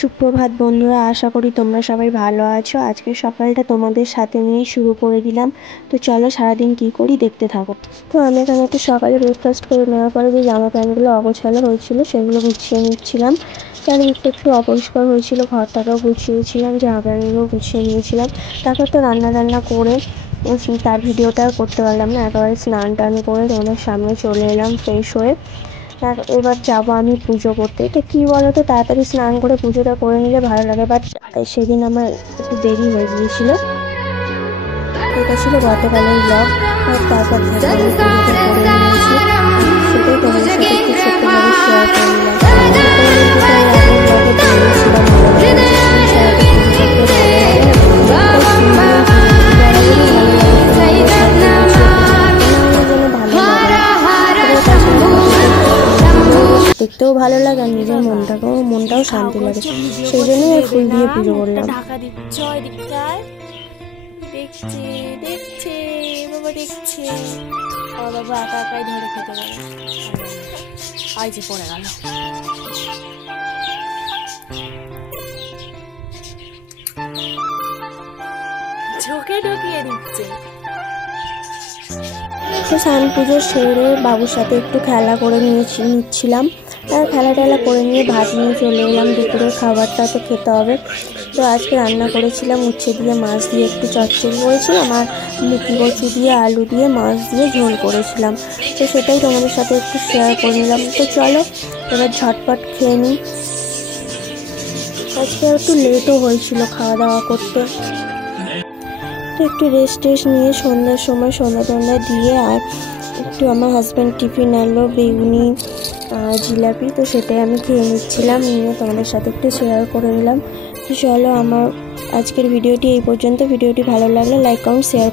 সুপ্রভাত বন্ধুরা, আশা করি তোমরা সবাই ভালো আছো। আজকে সকালটা তোমাদের সাথে নিয়েই শুরু করে দিলাম। তো চলো সারাদিন কি করি দেখতে থাকো। তো আমি এখানে একটু সকালে ব্রেকফাস্ট করে নেওয়ার পরে যে জামা প্যান্টগুলো অগোছালো হয়েছিল সেগুলো গুছিয়ে নিচ্ছিলাম। চারিদিকটা একটু অপরিষ্কার হয়েছিল, ঘরটাকেও গুছিয়েছিলাম, জামা প্যান্টগুলো গুছিয়ে নিয়েছিলাম। তারপর তো রান্না করে তার ভিডিওটা করতে পারলাম না, একেবারে স্নান টান করে তোমাদের সামনে চলে এলাম ফ্রেশ হয়ে। আর এবার যাবো আমি পুজো করতে। তো কী বলো তো, তাড়াতাড়ি স্নান করে পুজোটা করে নিলে ভালো লাগে, বাট সেদিন আমার একটু দেরি হয়ে গিয়েছিল। এটা ছিল গতকালের ব্লগ। আর তারপর থেকে আমি পুজোটা করে নিয়েছি, সেটাই তোমাদের সাথে একটু ছোট্টভাবে শেয়ার করে নিলাম। আগের ব্লগে বলেছিলাম সারাটা পুজো করতে দেখতেও ভালো লাগে আর নিজের মনটাও শান্তি লাগে, সেই জন্যই ফুল দিয়ে পুজো করলাম। দেখছে দেখছে বাবা, দেখছে বাবা একা একাই ধরে খেতে পারে। আই যে পড়ে গেল। ঝোঁকে ঢুকিয়ে দিচ্ছে। তো স্নান পুজো সেরে বাবুর সাথে একটু খেলা করে নিচ্ছিলাম। আর খেলা টেলা করে নিয়ে ভাত নিয়ে চলে এলাম। দুপুরের খাবারটা তো খেতে হবে। তো আজকে রান্না করেছিলাম উচ্ছে দিয়ে মাছ দিয়ে একটু চচ্চড়ি করেছিলাম, আর মুখি কচু দিয়ে আলু দিয়ে মাছ দিয়ে ঝোল করেছিলাম। তো সেটাই তোমাদের সাথে একটু শেয়ার করে নিলাম। তো চলো এবার ঝটপট খেয়ে নিই। আজকে একটু লেটও হয়েছিল খাওয়া দাওয়া করতে। তো একটু রেস্ট নিয়ে সন্ধ্যার সময় সন্ধ্যা দিয়ে আর একটু আমার হাজব্যান্ড টিফিন আনলো বেগুনি জিলাপি। তো সেটাই আমি খেয়ে নিচ্ছিলাম, নিয়ে তোমাদের সাথে একটু শেয়ার করে নিলাম। তো চলো আমার আজকের ভিডিওটি এই পর্যন্ত। ভিডিওটি ভালো লাগলে লাইক কমেন্ট শেয়ার